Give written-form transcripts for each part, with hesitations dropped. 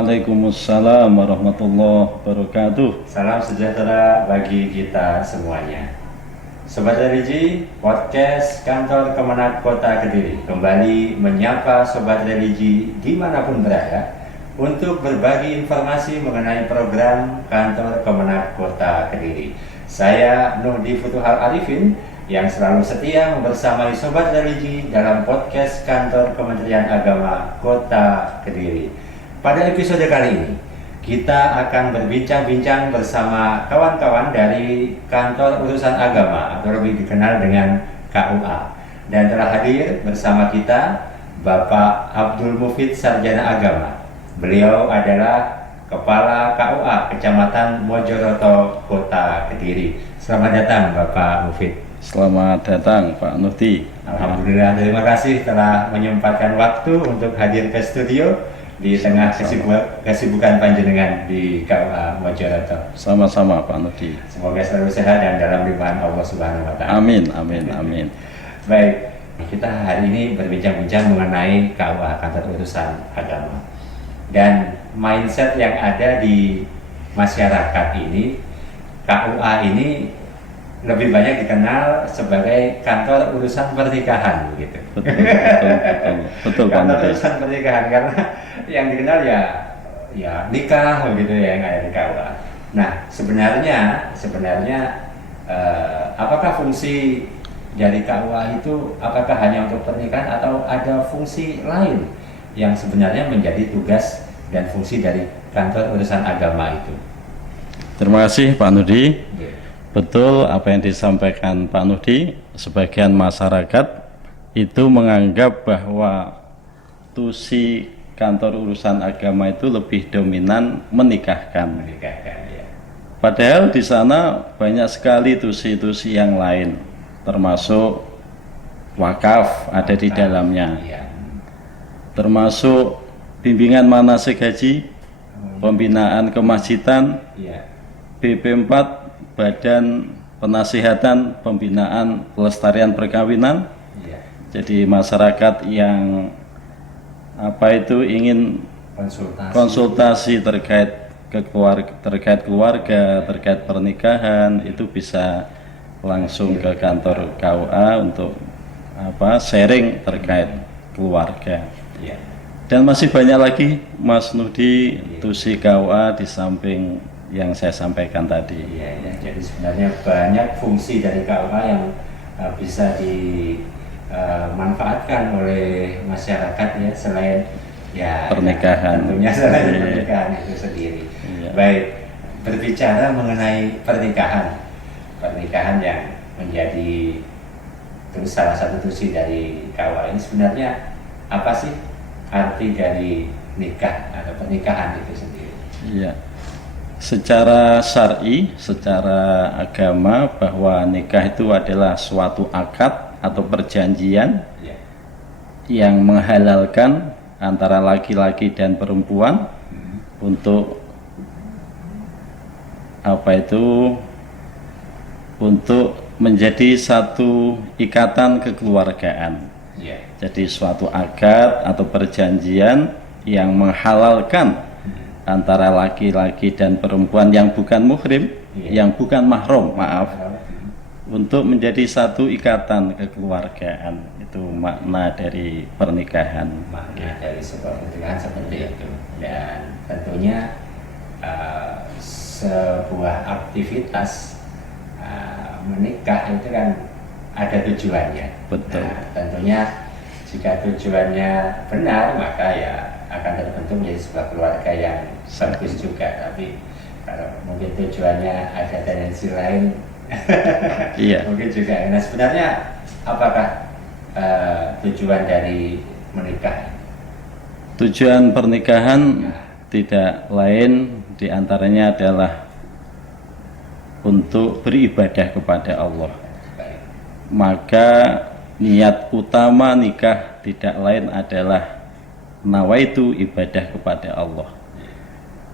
Waalaikumsalam warahmatullahi wabarakatuh. Salam sejahtera bagi kita semuanya. Sobat Religi, podcast Kantor Kemenag Kota Kediri kembali menyapa Sobat Religi dimanapun berada untuk berbagi informasi mengenai program Kantor Kemenag Kota Kediri. Saya Nurdi Futuhal Arifin yang selalu setia membersamai Sobat Religi dalam podcast Kantor Kementerian Agama Kota Kediri. Pada episode kali ini, kita akan berbincang-bincang bersama kawan-kawan dari Kantor Urusan Agama atau lebih dikenal dengan KUA. Dan telah hadir bersama kita Bapak Abdul Mufid Sarjana Agama. Beliau adalah Kepala KUA Kecamatan Mojoroto, Kota Kediri. Selamat datang Bapak Mufid. Selamat datang Pak Nurdi. Alhamdulillah, terima kasih telah menyempatkan waktu untuk hadir ke studio di tengah kesibukan panjenengan di KUA Mojoroto. Sama-sama Pak Nurdi. Semoga selalu sehat dan dalam limpahan Allah Subhanahu wa Ta'ala. Amin, amin, amin. Baik, kita hari ini berbincang-bincang mengenai KUA Kantor Urusan Agama. Dan mindset yang ada di masyarakat ini, KUA ini lebih banyak dikenal sebagai kantor urusan pernikahan gitu. Betul Pak Kantor Nurdi. urusan pernikahan karena yang dikenal ya nikah gitu ya yang ada di KUA. Nah, sebenarnya apakah fungsi dari KUA itu apakah hanya untuk pernikahan atau ada fungsi lain yang sebenarnya menjadi tugas dan fungsi dari kantor urusan agama itu? Terima kasih Pak Nurdi. Yeah. Betul apa yang disampaikan Pak Nurdi. Sebagian masyarakat itu menganggap bahwa tusi kantor urusan agama itu lebih dominan menikahkan. Ya. Padahal di sana banyak sekali tusi-tusi yang lain, termasuk wakaf ada di dalamnya, Ya. termasuk bimbingan manasik haji, pembinaan kemasjidan, Ya. BP4, Badan Penasihatan Pembinaan Pelestarian Perkawinan. Ya. Jadi masyarakat yang ingin konsultasi terkait keluarga, terkait pernikahan, itu bisa langsung ke kantor KUA untuk sharing terkait keluarga. Ya. Dan masih banyak lagi Mas Nudi tusi KUA di samping yang saya sampaikan tadi. Ya. Jadi sebenarnya banyak fungsi dari KUA yang bisa dimanfaatkan oleh masyarakat ya selain pernikahan. Tentunya selain pernikahan itu sendiri. Iya. Baik, berbicara mengenai pernikahan yang menjadi terus salah satu tusi dari KUA ini, sebenarnya apa sih arti dari nikah atau pernikahan itu sendiri? Iya. Secara syar'i, secara agama, bahwa nikah itu adalah suatu akad atau perjanjian Ya. yang menghalalkan antara laki-laki dan perempuan untuk untuk menjadi satu ikatan kekeluargaan. Ya. Jadi suatu akad atau perjanjian yang menghalalkan antara laki-laki dan perempuan yang bukan muhrim, yang bukan mahram, untuk menjadi satu ikatan kekeluargakan. Itu makna dari pernikahan. Makna dari sebuah pernikahan seperti itu. Dan tentunya sebuah aktivitas menikah itu kan ada tujuannya. Betul. Nah, tentunya jika tujuannya benar, maka ya akan terbentuk menjadi sebuah keluarga yang bagus juga. Tapi kalau mungkin tujuannya ada tendensi lain, Iya. mungkin juga. Nah, sebenarnya apakah tujuan dari menikah? Tujuan pernikahan tidak lain diantaranya adalah untuk beribadah kepada Allah. Maka niat utama nikah tidak lain adalah nawaitu ibadah kepada Allah.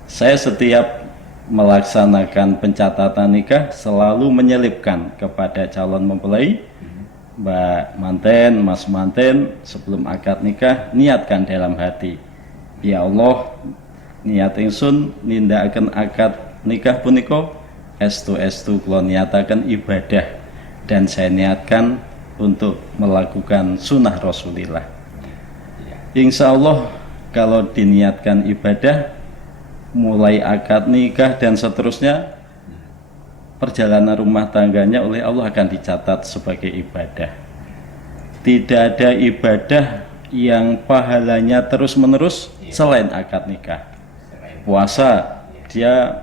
Saya setiap melaksanakan pencatatan nikah selalu menyelipkan kepada calon mempelai, Mbak manten, Mas manten, sebelum akad nikah niatkan dalam hati, ya Allah, niat ingsun nindakaken akad nikah punika estu kula niataken ibadah dan saya niatkan untuk melakukan sunnah Rasulillah. Insya Allah kalau diniatkan ibadah mulai akad nikah dan seterusnya, perjalanan rumah tangganya oleh Allah akan dicatat sebagai ibadah. Tidak ada ibadah yang pahalanya terus menerus selain akad nikah. Puasa, dia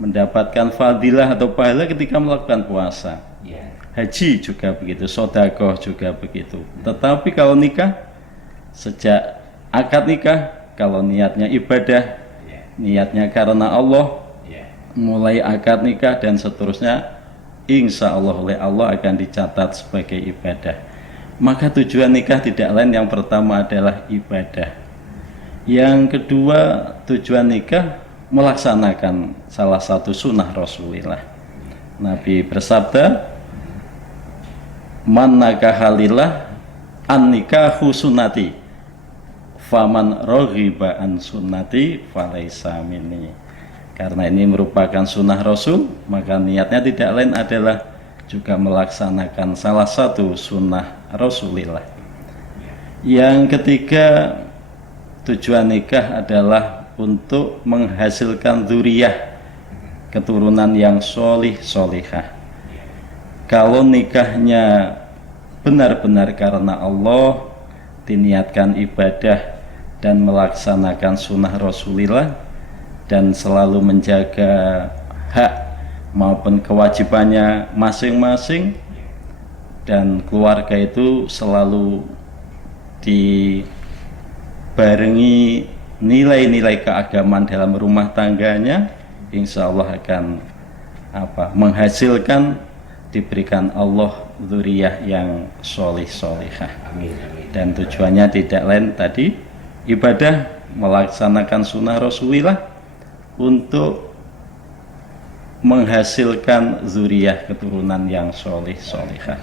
mendapatkan fadilah atau pahala ketika melakukan puasa. Haji juga begitu, sedekah juga begitu. Tetapi kalau nikah, sejak akad nikah, kalau niatnya ibadah, niatnya karena Allah, mulai akad nikah dan seterusnya, insya Allah oleh Allah akan dicatat sebagai ibadah. Maka tujuan nikah tidak lain, yang pertama adalah ibadah. Yang kedua, tujuan nikah melaksanakan salah satu sunnah Rasulullah. Nabi bersabda, man nakahalillah an nikahu sunnati faman raghiba an sunnati falaisa minni. Karena ini merupakan sunnah Rasul, maka niatnya tidak lain adalah juga melaksanakan salah satu sunnah Rasulullah. Yang ketiga, tujuan nikah adalah untuk menghasilkan dzurriyyah, keturunan yang sholih sholihah. Kalau nikahnya benar-benar karena Allah, diniatkan ibadah dan melaksanakan sunnah Rasulullah, dan selalu menjaga hak maupun kewajibannya masing-masing, dan keluarga itu selalu dibarengi nilai-nilai keagamaan dalam rumah tangganya, insya Allah akan menghasilkan, diberikan Allah dzurriyyah yang sholih sholihah. Dan tujuannya tidak lain tadi, ibadah, melaksanakan sunnah Rasulullah untuk menghasilkan dzurriyyah, keturunan yang sholih sholihah.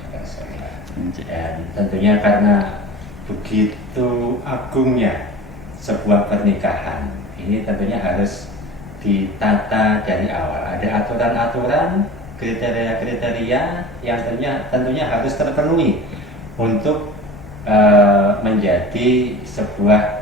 Dan tentunya karena begitu agungnya sebuah pernikahan, ini tentunya harus ditata dari awal. Ada aturan-aturan, kriteria-kriteria yang tentunya harus terpenuhi untuk menjadi sebuah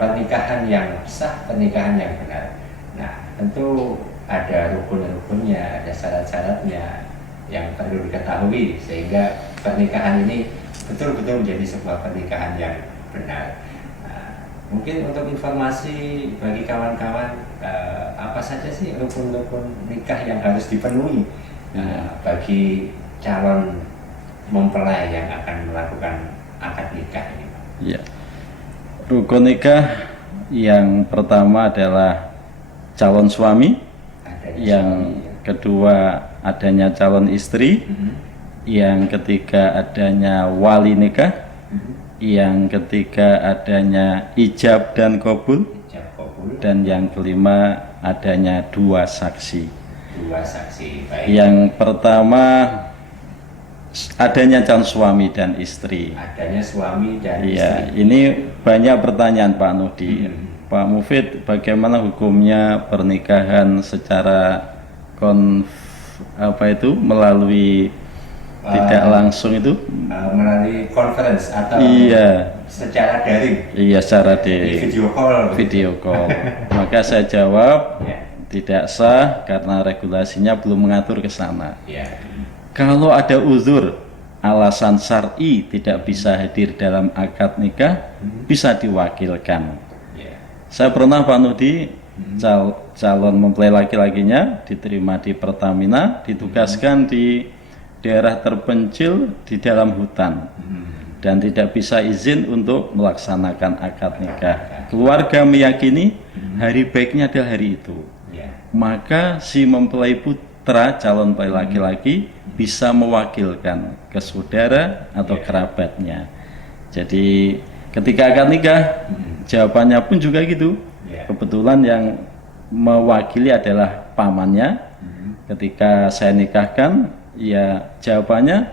pernikahan yang sah, pernikahan yang benar. Nah, tentu ada rukun-rukunnya, ada syarat-syaratnya yang perlu diketahui sehingga pernikahan ini betul-betul menjadi sebuah pernikahan yang benar. Nah, mungkin untuk informasi bagi kawan-kawan, apa saja sih rukun-rukun nikah yang harus dipenuhi bagi calon mempelai yang akan melakukan akad nikah ini? Ya. Rukun nikah yang pertama adalah calon suami, yang kedua adanya calon istri, yang ketiga adanya wali nikah, yang ketiga adanya ijab dan qabul, dan yang kelima adanya dua saksi. Baik. Yang pertama adanya calon suami dan istri. Adanya suami dan istri. Iya, ini banyak pertanyaan Pak Nudi. Pak Mufid, bagaimana hukumnya pernikahan secara melalui tidak langsung itu? Melalui conference atau secara daring? Iya, secara daring. Video call. Maka saya jawab tidak sah karena regulasinya belum mengatur ke sana. Kalau ada uzur, alasan syar'i tidak bisa hadir dalam akad nikah, bisa diwakilkan. Saya pernah Pak Nudi, calon mempelai laki-lakinya diterima di Pertamina, ditugaskan di daerah terpencil di dalam hutan, dan tidak bisa izin untuk melaksanakan akad nikah. Keluarga meyakini hari baiknya adalah hari itu, maka si mempelai putra calon mempelai laki-laki bisa mewakilkan ke saudara atau kerabatnya. Jadi ketika akad nikah, jawabannya pun juga gitu. Kebetulan yang mewakili adalah pamannya. Ketika saya nikahkan, ya jawabannya,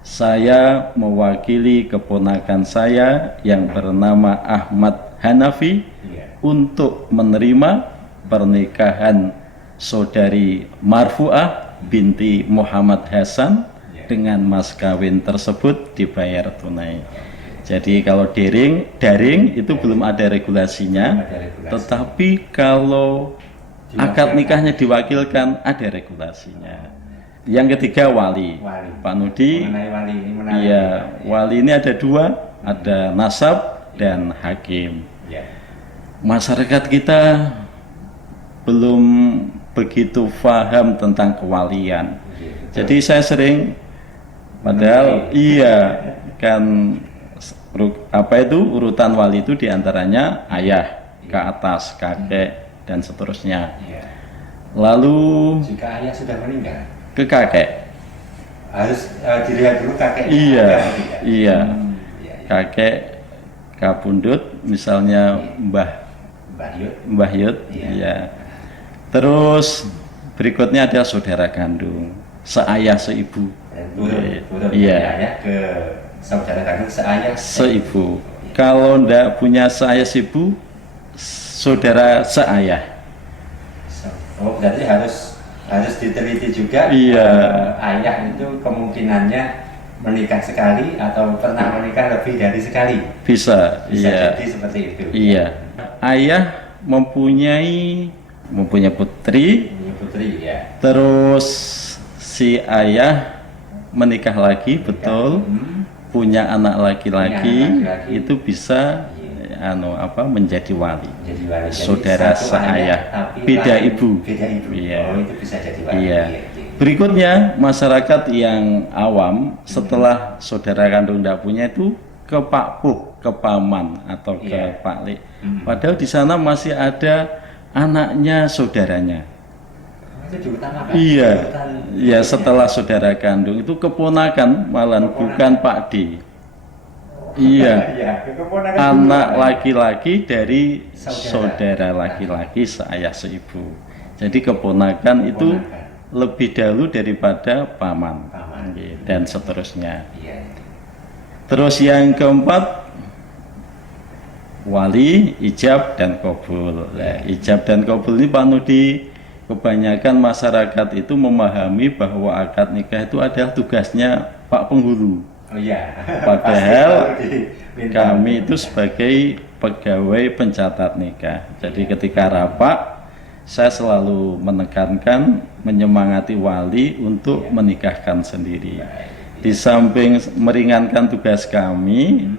saya mewakili keponakan saya yang bernama Ahmad Hanafi untuk menerima pernikahan saudari Marfu'ah binti Muhammad Hasan dengan mas kawin tersebut dibayar tunai. Jadi kalau daring itu belum ada regulasinya, tetapi kalau akad nikahnya diwakilkan ada regulasinya. Yang ketiga wali. Pak Nudi. Mengenai wali ini menarik. Iya, wali ini ada dua, ada nasab dan hakim. Ya. Masyarakat kita belum begitu paham tentang kewalian. Jadi saya sering, padahal iya kan urutan wali itu diantaranya ayah ke atas, kakek dan seterusnya. Ya. Lalu Jika ayah sudah meninggal, ke kakek. harus dilihat dulu kakek. Iya, iya. Iya. Kakek kapundut, misalnya Mbah Yud, Iya. ya. Terus berikutnya ada saudara kandung, seayah seibu. Turun Iya. ayah ke saudara kandung seayah Seibu. Kalau ndak punya seayah seibu, saudara seayah. Oh, berarti harus diteliti juga. Iya. Ayah itu kemungkinannya menikah sekali atau pernah menikah lebih dari sekali. Bisa, iya. Jadi seperti itu. Iya. Ayah mempunyai putri, Punya putri ya. terus si ayah menikah lagi, betul. Punya anak laki-laki, Punya anak laki-laki. itu bisa menjadi wali. Jadi wali. Jadi Saudara satu seayah, ayah, tapi beda lain. ibu. Beda ibu. Iya. Oh, itu bisa jadi wali. Iya. Iya. Berikutnya masyarakat yang awam setelah saudara kandung tidak punya itu ke Pak Puh, ke paman atau ke Iya. Pak Lek. Padahal di sana masih ada anaknya saudaranya. Itu diutamakan. Iya, Urutan- iya setelah saudara kandung itu keponakan malah bukan Pak D. Iya, Iya, keponakan anak dulu. laki-laki dari Saudara. saudara laki-laki seayah seibu. Jadi keponakan itu lebih dahulu daripada paman. Paman. Dan seterusnya. Iya. Terus yang keempat wali, ijab dan qabul. Nah, ijab dan qabul ini Pak Nudi, kebanyakan masyarakat itu memahami bahwa akad nikah itu adalah tugasnya Pak Penghulu. Oh iya. Padahal Pasti kalau diminta. kami itu sebagai pegawai pencatat nikah. Jadi ketika rapat, saya selalu menekankan, menyemangati wali untuk menikahkan sendiri. Di samping meringankan tugas kami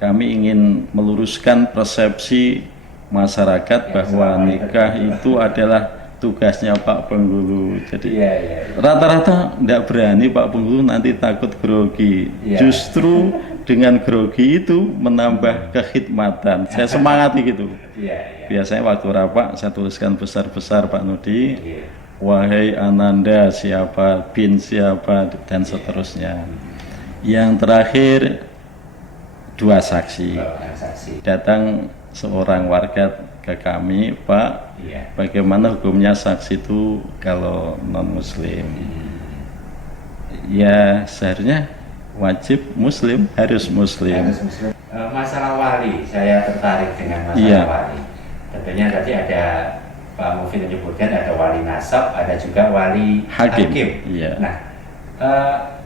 ingin meluruskan persepsi masyarakat bahwa nikah itu adalah tugasnya Pak Penghulu. Jadi Iya, iya. rata-rata tidak berani Pak Penghulu, nanti takut grogi. Iya. Justru dengan grogi itu menambah kekhidmatan. Saya semangati gitu. Iya, iya. Biasanya waktu rapat saya tuliskan besar-besar Pak Nudi, Iya. wahai Ananda siapa, bin siapa, dan seterusnya. Yang terakhir dua saksi. Transaksi. Datang seorang warga ke kami, Pak, Iya. bagaimana hukumnya saksi itu kalau non muslim? Ya seharusnya wajib muslim, harus muslim. Harus muslim. Masalah wali, saya tertarik dengan masalah Iya. wali. Tentunya tadi ada Pak Mufid menyebutkan ada wali nasab, ada juga wali Hakim. hakim. Iya. Nah,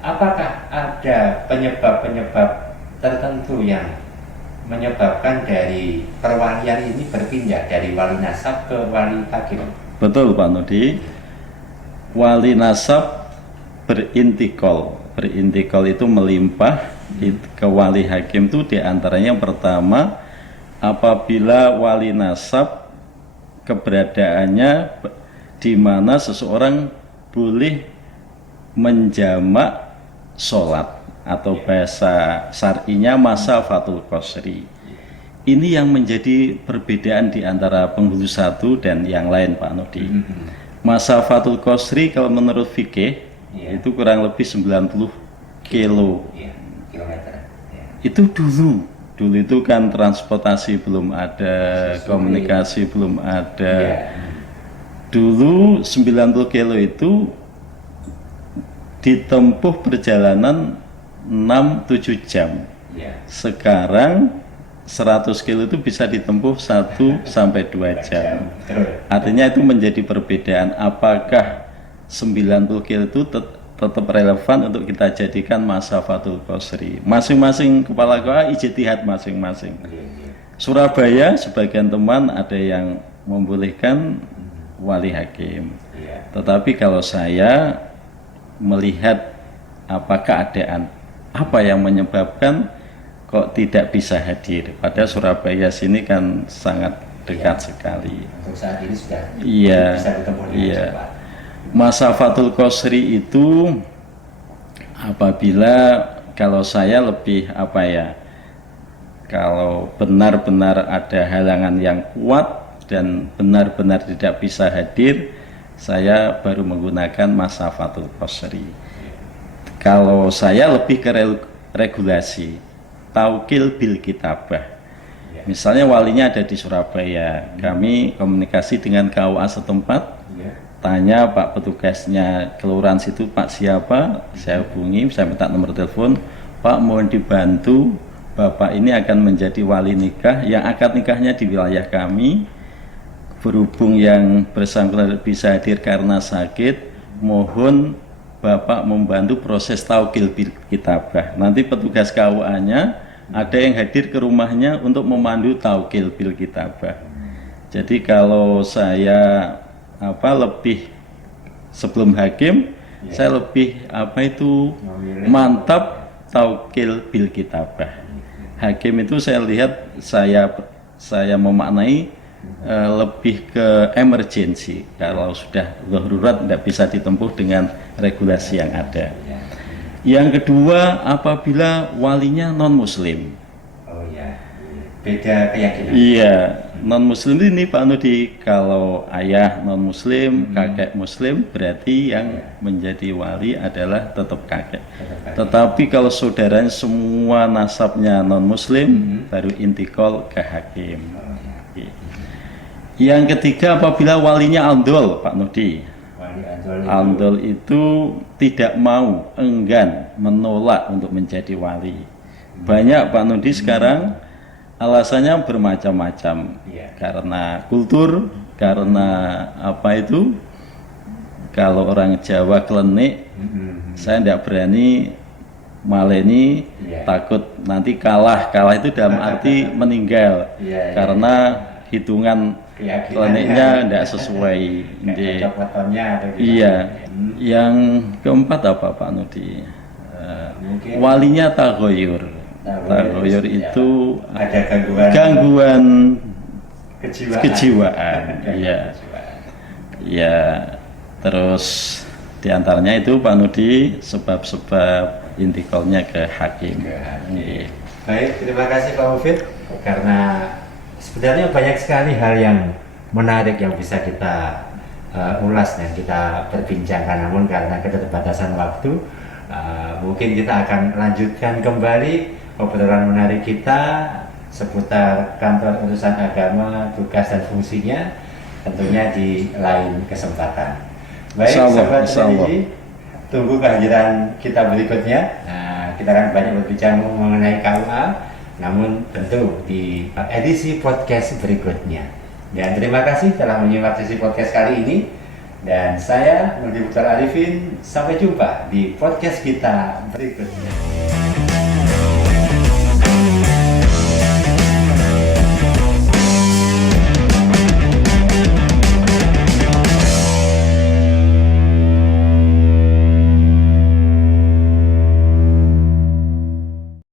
apakah ada penyebab-penyebab tertentu yang menyebabkan dari perwalian ini berpindah dari wali nasab ke wali hakim? Betul Pak Nudi. Wali nasab berintikal itu melimpah ke wali hakim itu diantaranya yang pertama, apabila wali nasab keberadaannya di mana seseorang boleh menjamak sholat atau bahasa syar'inya masafatul qasri. Ini yang menjadi perbedaan di antara penghulu satu dan yang lain Pak Nudi. Masafatul qasri kalau menurut fikih itu kurang lebih 90 kilo. Iya, kilometer. Ya. Itu dulu itu kan transportasi belum ada, komunikasi belum ada. Iya. Dulu 90 kilo itu ditempuh perjalanan 6-7 jam. Iya. Sekarang 100 kilo itu bisa ditempuh 1 sampai 2 jam. Betul. Artinya itu menjadi perbedaan apakah 90 kilo itu tetap relevan untuk kita jadikan Masafatul Qasri. Masing-masing kepala KUA ijtihad masing-masing. Surabaya sebagian teman ada yang membolehkan wali hakim. Tetapi kalau saya melihat apa keadaan, apa yang menyebabkan kok tidak bisa hadir. Pada Surabaya sini kan sangat dekat sekali. Untuk saat ini sudah Iya, bisa ditempuh dengan iya. cepat. Masafatul Qasri itu apabila kalau saya lebih apa ya, kalau benar-benar ada halangan yang kuat dan benar-benar tidak bisa hadir, saya baru menggunakan Masafatul Qasri. Kalau saya lebih ke regulasi, taukil bil kitabah. Misalnya walinya ada di Surabaya, kami komunikasi dengan KUA setempat, tanya Pak petugasnya kelurahan situ, Pak siapa, saya hubungi, saya minta nomor telepon, Pak mohon dibantu, Bapak ini akan menjadi wali nikah, yang akad nikahnya di wilayah kami, berhubung yang bersangkutan bisa hadir karena sakit, mohon Bapak membantu proses taukil bil kitabah. Nanti petugas KUA-nya ada yang hadir ke rumahnya untuk memandu taukil bil kitabah. Jadi kalau saya lebih sebelum hakim, saya lebih mantap taukil bil kitabah. Hakim itu saya lihat saya memaknai lebih ke emergensi. Kalau sudah darurat tidak bisa ditempuh dengan regulasi yang ada. Yang kedua, apabila walinya non muslim. Oh iya, beda keyakinan. Iya, non muslim ini Pak Nudi, kalau ayah non muslim, kakek muslim, berarti yang menjadi wali adalah tetap kakek. Tetapi kalau saudaranya semua nasabnya non muslim, baru intikal ke hakim. Yang ketiga, apabila walinya andol, Pak Nudi. Andol itu tidak mau, enggan, menolak untuk menjadi wali. Banyak Pak Nudi sekarang alasannya bermacam-macam. Karena kultur, karena kalau orang Jawa klenik, saya tidak berani maleni, takut nanti kalah itu dalam arti meninggal. Karena hitungan kliniknya tidak sesuai. Iya. Yang keempat apa Pak Nudi? Walinya tagoyur. Tagoyur itu ada gangguan kejiwaan. Iya. Ya. Terus diantaranya itu Pak Nudi sebab-sebab intikalnya ke hakim. Baik, terima kasih Pak Mufid, karena sebenarnya banyak sekali hal yang menarik yang bisa kita ulas dan kita perbincangkan, namun karena keterbatasan waktu, mungkin kita akan lanjutkan kembali obrolan menarik kita seputar kantor urusan agama, tugas dan fungsinya, tentunya di lain kesempatan. Baik, sahabat religi, tunggu kehadiran kita berikutnya. Kita akan banyak berbicara mengenai KUA, namun tentu di edisi podcast berikutnya. Dan terima kasih telah menyimak sesi podcast kali ini. Dan saya Nudi Mukhtar Arifin, sampai jumpa di podcast kita berikutnya.